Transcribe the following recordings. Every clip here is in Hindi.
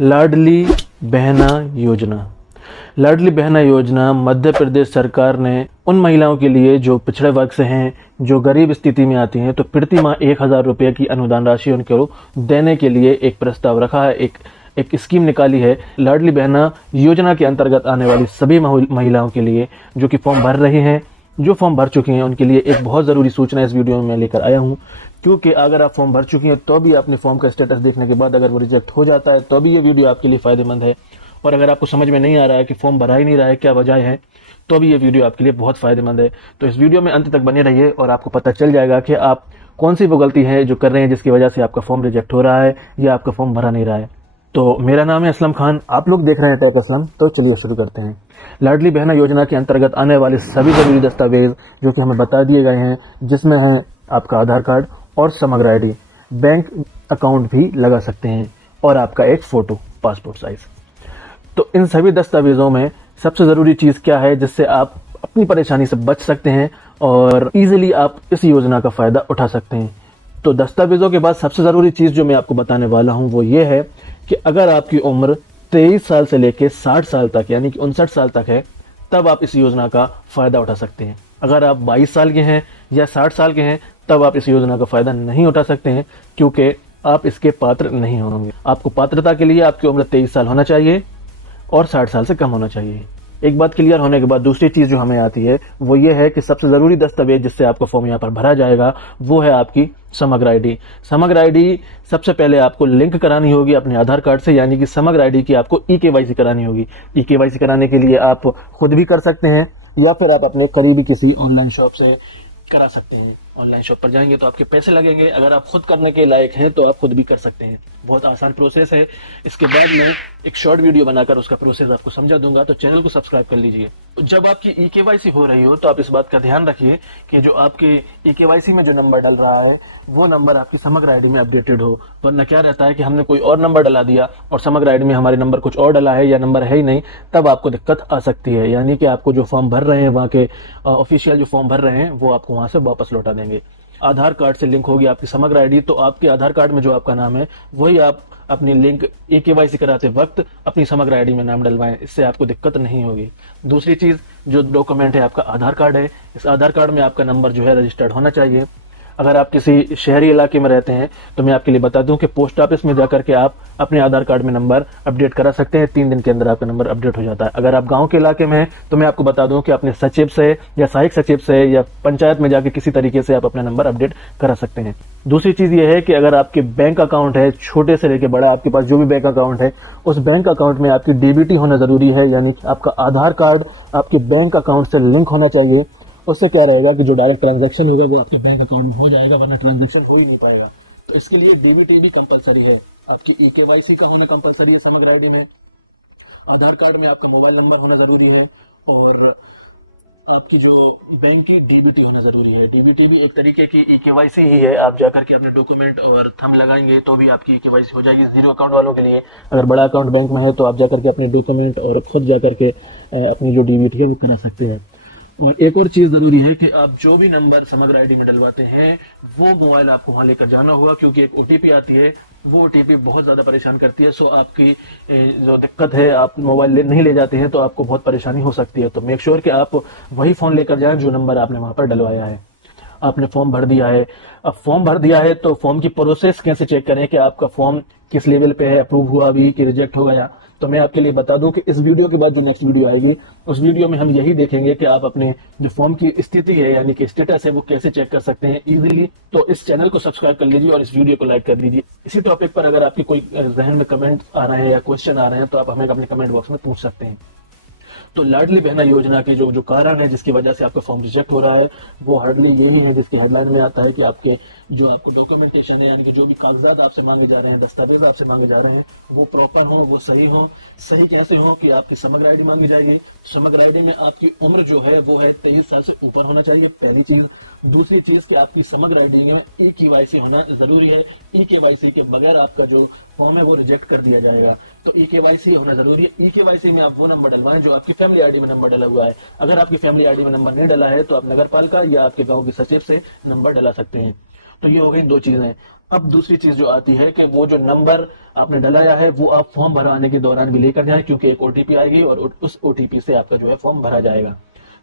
लाडली बहना योजना। लाडली बहना योजना मध्य प्रदेश सरकार ने उन महिलाओं के लिए जो पिछड़े वर्ग से हैं, जो गरीब स्थिति में आती हैं, तो प्रति माह 1,000 रुपये की अनुदान राशि उनको देने के लिए एक प्रस्ताव रखा है, एक स्कीम निकाली है। लाडली बहना योजना के अंतर्गत आने वाली सभी महिलाओं के लिए जो कि फॉर्म भर रही हैं, जो फॉर्म भर चुकी हैं, उनके लिए एक बहुत ज़रूरी सूचना इस वीडियो में मैं लेकर आया हूं। क्योंकि अगर आप फॉर्म भर चुकी हैं तो भी अपने फॉर्म का स्टेटस देखने के बाद अगर वो रिजेक्ट हो जाता है तो भी ये वीडियो आपके लिए फ़ायदेमंद है। और अगर आपको समझ में नहीं आ रहा है कि फॉर्म भरा ही नहीं रहा है, क्या वजह है, तो भी ये वीडियो आपके लिए बहुत फ़ायदेमंद है। तो इस वीडियो में अंत तक बने रहिए और आपको पता चल जाएगा कि आप कौन सी वो गलती है जो कर रहे हैं जिसकी वजह से आपका फॉर्म रिजेक्ट हो रहा है या आपका फॉर्म भरा नहीं रहा है। तो मेरा नाम है असलम खान, आप लोग देख रहे हैं टेक असलम। तो चलिए शुरू करते हैं। लाडली बहना योजना के अंतर्गत आने वाले सभी ज़रूरी दस्तावेज जो कि हमें बता दिए गए हैं, जिसमें है आपका आधार कार्ड और समग्र आईडी, बैंक अकाउंट भी लगा सकते हैं और आपका एक फ़ोटो पासपोर्ट साइज़। तो इन सभी दस्तावेज़ों में सबसे ज़रूरी चीज़ क्या है जिससे आप अपनी परेशानी से बच सकते हैं और इजीली आप इस योजना का फ़ायदा उठा सकते हैं। तो दस्तावेज़ों के बाद सबसे ज़रूरी चीज़ जो मैं आपको बताने वाला हूं वो ये है कि अगर आपकी उम्र 23 साल से लेकर 60 साल तक यानी कि 59 साल तक है, तब आप इस योजना का फ़ायदा उठा सकते हैं। अगर आप 22 साल के हैं या 60 साल के हैं तब आप इस योजना का फ़ायदा नहीं उठा सकते हैं, क्योंकि आप इसके पात्र नहीं होंगे। आपको पात्रता के लिए आपकी उम्र 23 साल होना चाहिए और 60 साल से कम होना चाहिए। एक बात क्लियर होने के बाद दूसरी चीज़ जो हमें आती है वो ये है कि सबसे ज़रूरी दस्तावेज जिससे आपका फॉर्म यहाँ पर भरा जाएगा वो है आपकी समग्र आईडी। समग्र आईडी सबसे पहले आपको लिंक करानी होगी अपने आधार कार्ड से, यानी कि समग्र आईडी की आपको ई-केवाईसी करानी होगी। ई-केवाईसी कराने के लिए आप खुद भी कर सकते हैं या फिर आप अपने करीबी किसी ऑनलाइन शॉप से करा सकते हैं। ऑनलाइन शॉप पर जाएंगे तो आपके पैसे लगेंगे, अगर आप खुद करने के लायक हैं तो आप खुद भी कर सकते हैं। बहुत आसान प्रोसेस है। इसके बाद मैं एक शॉर्ट वीडियो बनाकर उसका प्रोसेस आपको समझा दूंगा, तो चैनल को सब्सक्राइब कर लीजिए। जब आपकी ई-केवाईसी हो रही हो तो आप इस बात का ध्यान रखिए कि जो आपके ई-केवाईसी में जो नंबर डल रहा है वो नंबर आपकी समग्र आईडी में अपडेटेड हो। वरना क्या रहता है कि हमने कोई और नंबर डला दिया और समग्र आईडी में हमारे नंबर कुछ और डला है या नंबर है ही नहीं, तब आपको दिक्कत आ सकती है। यानी कि आपको जो फॉर्म भर रहे हैं, वहाँ के ऑफिशियल जो फॉर्म भर रहे हैं, वो आपको वहाँ से वापस लौटा देंगे। आधार कार्ड से लिंक होगी आपकी समग्र आईडी, तो आपके आधार कार्ड में जो आपका नाम है वही आप अपनी लिंक ई-केवाईसी कराते वक्त अपनी समग्र आईडी में नाम डलवाएं, इससे आपको दिक्कत नहीं होगी। दूसरी चीज़ जो डॉक्यूमेंट है आपका आधार कार्ड है। इस आधार कार्ड में आपका नंबर जो है रजिस्टर्ड होना चाहिए। अगर आप किसी शहरी इलाके में रहते हैं तो मैं आपके लिए बता दूं कि पोस्ट ऑफिस में जाकर के आप अपने आधार कार्ड में नंबर अपडेट करा सकते हैं। 3 दिन के अंदर आपका नंबर अपडेट हो जाता है। अगर आप गांव के इलाके में हैं तो मैं आपको बता दूं कि अपने सचिव से या सहायक सचिव से या पंचायत में जाकर किसी तरीके से आप अपना नंबर अपडेट करा सकते हैं। दूसरी चीज़ ये है कि अगर आपके बैंक अकाउंट है, छोटे से लेकर बड़ा, आपके पास जो भी बैंक अकाउंट है, उस बैंक अकाउंट में आपकी डीबीटी होना ज़रूरी है, यानी कि आपका आधार कार्ड आपके बैंक अकाउंट से लिंक होना चाहिए। उससे क्या रहेगा कि जो डायरेक्ट ट्रांजैक्शन होगा वो आपके बैंक अकाउंट में हो जाएगा, वरना ट्रांजैक्शन हो ही नहीं पाएगा। तो इसके लिए डीबीटी भी कंपलसरी है। आपकी ई-केवाईसी का होना कंपलसरी है समग्र आईडी में। आधार कार्ड में आपका मोबाइल नंबर होना जरूरी है और आपकी जो बैंक की डीबीटी होना जरूरी है। डीबीटी भी एक तरीके की ई-केवाईसी ही है। आप जाकर के अपने डॉक्यूमेंट और थंब लगाएंगे तो भी आपकी ई-केवाईसी हो जाएगी। जीरो अकाउंट वालों के लिए, अगर बड़ा अकाउंट बैंक में है तो आप जाकर के अपने डॉक्यूमेंट और खुद जाकर के अपनी जो डीबीटी है वो करा सकते हैं। और एक और चीज़ ज़रूरी है कि आप जो भी नंबर समग्र आईडी में डलवाते हैं वो मोबाइल आपको वहाँ लेकर जाना होगा, क्योंकि एक ओटीपी आती है, वो ओटीपी बहुत ज़्यादा परेशान करती है। सो आपकी जो दिक्कत है, आप मोबाइल नहीं ले जाते हैं तो आपको बहुत परेशानी हो सकती है। तो मेक श्योर कि आप वही फ़ोन लेकर जाएं जो नंबर आपने वहाँ पर डलवाया है। आपने फॉर्म भर दिया है। अब फॉर्म भर दिया है तो फॉर्म की प्रोसेस कैसे चेक करें कि आपका फॉर्म किस लेवल पे है, अप्रूव हुआ अभी कि रिजेक्ट हो गया। तो मैं आपके लिए बता दूं कि इस वीडियो के बाद जो नेक्स्ट वीडियो आएगी उस वीडियो में हम यही देखेंगे कि आप अपने जो फॉर्म की स्थिति है यानी कि स्टेटस है वो कैसे चेक कर सकते हैं इजीली। तो इस चैनल को सब्सक्राइब कर लीजिए और इस वीडियो को लाइक कर दीजिए। इसी टॉपिक पर अगर आपके कोई जहन में कमेंट आ रहे हैं या क्वेश्चन आ रहे हैं तो आप हमें अपने कमेंट बॉक्स में पूछ सकते हैं। तो लाडली बहना योजना के जो कारण है जिसकी वजह से आपका फॉर्म रिजेक्ट हो रहा है वो हार्डली यही है, जिसकी हेडलाइन में आता है कि आपके जो आपको डॉक्यूमेंटेशन है, यानी कि जो भी कागजात आपसे मांगे जा रहे हैं, दस्तावेज आपसे मांगे जा रहे हैं, वो प्रॉपर हो, वो सही हो। सही कैसे हो कि आपकी समग्र आईडी मांगी जाएगी। समग्र आईडी में आपकी उम्र जो है वो है 23 साल से ऊपर होना चाहिए, पहली चीज। दूसरी चीज कि आपकी समग्र आईडी में ई-केवाईसी होना जरूरी है। ई-केवाईसी के बगैर आपका जो फॉर्म है वो रिजेक्ट कर दिया जाएगा। तो ई-केवाईसी होना जरूरी है। ई-केवाईसी में आप वो नंबर डलवाएं जो आपकी फैमिली आईडी में नंबर डला हुआ है। अगर आपकी फैमिली आईडी में नंबर नहीं डला है तो आप नगर पालिका या आपके गांव के सचिव से नंबर डला सकते हैं। तो ये हो गई दो चीजें। अब दूसरी चीज जो आती है कि वो जो नंबर आपने डलाया है वो आप फॉर्म भराने के दौरान भी लेकर जाएं, क्योंकि एक ओटीपी आएगी और उस ओटीपी से आपका जो है फॉर्म भरा जाएगा।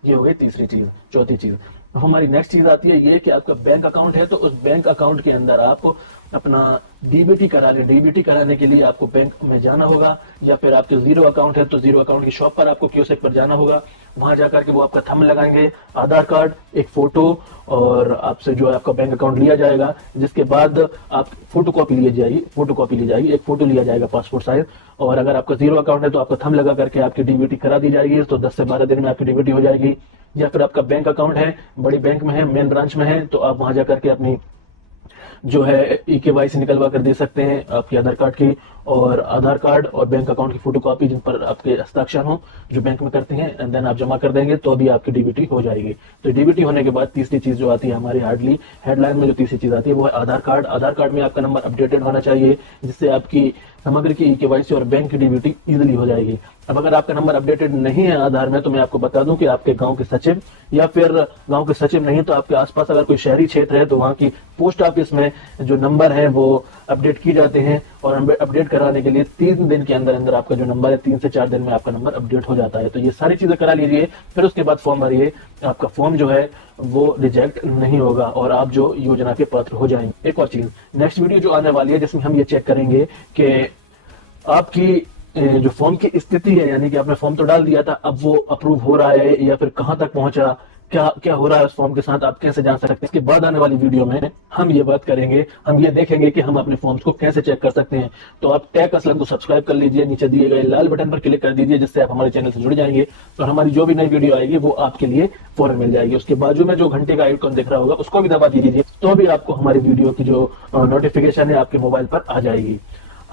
ये हो गई तीसरी चीज। चौथी चीज हमारी नेक्स्ट चीज आती है ये कि आपका बैंक अकाउंट है, तो उस बैंक अकाउंट के अंदर आप अपना डीबीटी कराने, डीबीटी कराने के लिए आपको बैंक में जाना होगा, या फिर आपके जीरो अकाउंट है तो जीरो अकाउंट की शॉप पर आपको क्यूसेक पर जाना होगा। वहां जाकर के वो आपका थंब लगाएंगे, आधार कार्ड, एक फोटो और आपसे जो है आपका बैंक अकाउंट लिया जाएगा, जिसके बाद आप फोटो कॉपी ली जाएगी, एक फोटो लिया जाएगा पासपोर्ट साइज। और अगर आपका जीरो अकाउंट है तो आपका थंब लगा करके आपकी डीबीटी करा दी जाएगी, तो 10 से 12 दिन में आपकी डीबीटी हो जाएगी। या फिर आपका बैंक अकाउंट है, बड़ी बैंक में है, मेन ब्रांच में है, तो आप वहां जाकर के अपनी जो है EKYC निकलवा कर दे सकते हैं, आपकी आधार कार्ड की, और आधार कार्ड और बैंक अकाउंट की फोटोकॉपी जिन पर आपके हस्ताक्षर हो जो बैंक में करते हैं, एंड देन आप जमा कर देंगे तो अभी आपकी डीबीटी हो जाएगी। तो डीबीटी होने के बाद तीसरी चीज जो आती है हमारी हार्डली हेडलाइन में, जो तीसरी चीज आती है वो है आधार कार्ड। आधार कार्ड में आपका नंबर अपडेटेड होना चाहिए, जिससे आपकी समग्र की EKYC और बैंक की डीबीटी इजीली हो जाएगी। अब अगर आपका नंबर अपडेटेड नहीं है आधार में, तो मैं आपको बता दूं कि आपके गांव के सचिव, या फिर गांव के सचिव नहीं तो आपके आसपास अगर कोई शहरी क्षेत्र है तो वहां की पोस्ट ऑफिस में जो नंबर है वो अपडेट की जाते हैं, और अपडेट कराने के लिए 3 दिन के अंदर अंदर आपका जो नंबर है 3 से 4 दिन में आपका नंबर अपडेट हो जाता है। तो ये सारी चीजें करा लीजिए, फिर उसके बाद फॉर्म भरिए, आपका फॉर्म जो है वो रिजेक्ट नहीं होगा और आप जो योजना के पात्र हो जाएंगे। एक और चीज, नेक्स्ट वीडियो जो आने वाली है जिसमें हम ये चेक करेंगे कि आपकी जो फॉर्म की स्थिति है, यानी कि आपने फॉर्म तो डाल दिया था, अब वो अप्रूव हो रहा है या फिर कहां तक पहुंचा, क्या क्या हो रहा है उस फॉर्म के साथ, आप कैसे जान सकते हैं। इसके बाद आने वाली वीडियो में हम ये बात करेंगे, हम ये देखेंगे कि हम अपने फॉर्म्स को कैसे चेक कर सकते हैं। तो आप टेक असलम को सब्सक्राइब कर लीजिए, नीचे दिए गए लाल बटन पर क्लिक कर दीजिए, जिससे आप हमारे चैनल से जुड़ जाएंगे और हमारी जो भी नई वीडियो आएगी वो आपके लिए फौरन मिल जाएगी। उसके बाजू में जो घंटे का आइकन दिख रहा होगा उसको भी दबा दीजिए, तो भी आपको हमारी वीडियो की जो नोटिफिकेशन है आपके मोबाइल पर आ जाएगी।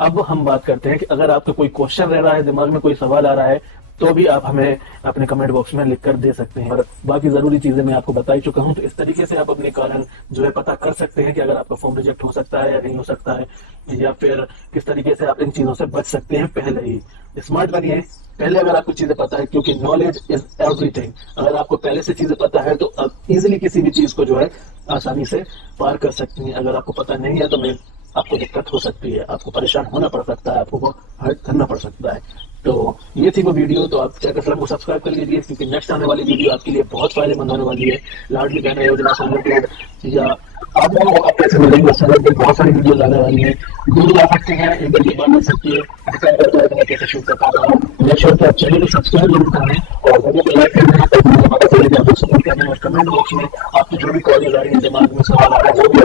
अब हम बात करते हैं कि अगर आपका कोई क्वेश्चन रह रहा है, दिमाग में कोई सवाल आ रहा है, तो भी आप हमें अपने कमेंट बॉक्स में लिख कर दे सकते हैं। और बाकी जरूरी चीजें मैं आपको बता ही चुका हूं, तो इस तरीके से आप अपने कारण जो है पता कर सकते हैं कि अगर आपका फॉर्म रिजेक्ट हो सकता है या नहीं हो सकता है, या फिर किस तरीके से आप इन चीजों से बच सकते हैं। पहले ही स्मार्ट बनिए, पहले अगर आपको चीजें पता है, क्योंकि नॉलेज इज एवरीथिंग। अगर आपको पहले से चीजें पता है तो आप इजिली किसी भी चीज को जो है आसानी से पार कर सकती हैं। अगर आपको पता नहीं है तो मैं आपको दिक्कत हो सकती है, आपको परेशान होना पड़ सकता है, आपको हर्ट करना पड़ सकता है। तो ये थी वो वीडियो, तो आप चैनल को सब्सक्राइब कर लीजिए, क्योंकि नेक्स्ट आने वाली वीडियो आपके लिए बहुत फायदेमंद होने वाली है। लाडली बहना योजना से रिलेटेड या आप लोगों को कैसे मिलेंगे उससे रिलेटेड बहुत सारी वीडियो आने वाली है। वीडियो आ सकते हैं, एक वीडियो बन सकती है, कैसे शूट करता हूँ। मेक श्योर कि आप चैनल को सब्सक्राइब जरूर करें और वीडियो को लाइक करना है, ताकि मुझे पता चले कि आप लोग सपोर्ट करने और कमेंट बॉक्स में आपकी जो भी क्वेरीज आ रही है, दिमाग में सवाल आ रहा है, वो भी